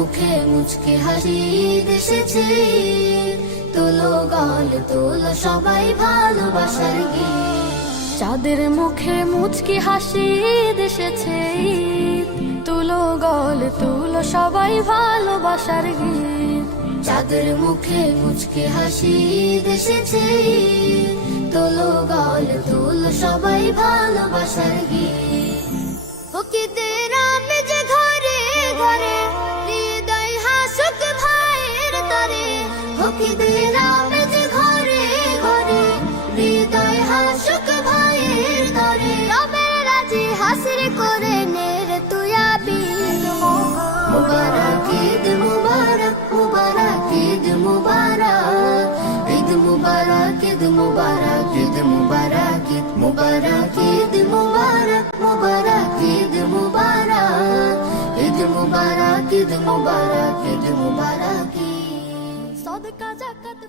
মুখে মুচকে হাসি এসেছে, তোলো গাল তোলো সবাই ভালোবাসার গীত। চাঁদের মুখে মুচকি হাসি এসেছে, তুলো গল তুলো সবাই ভালোবাসার গীত। চাঁদের মুখে মুচকে হাসি এসেছে, তোলো গাল তোলো সবাই ভালোবাসার গীত। হকিদের আমেজ ঘরে ঘরে, হৃদয় হাসুক ভাইয়ের তরে। হকিদের আমেজ ঘরে ঘরে, হৃদয় হাসুক ভাইয়ের তরে। রবের রাজি হাসির করে নের তুই আবি। মুবারক ঈদ মুবারক, মুবারক ঈদ মুবারক, ঈদ মুবারক ঈদ মুবারক, ঈদ মুবারক ঈদ মুবারক, ঈদ মুবারক মুবারক ঈদ মুবারক, ঈদ মুবারক ঈদ মুবারক, ঈদ মুবারক। সদকা জাকাত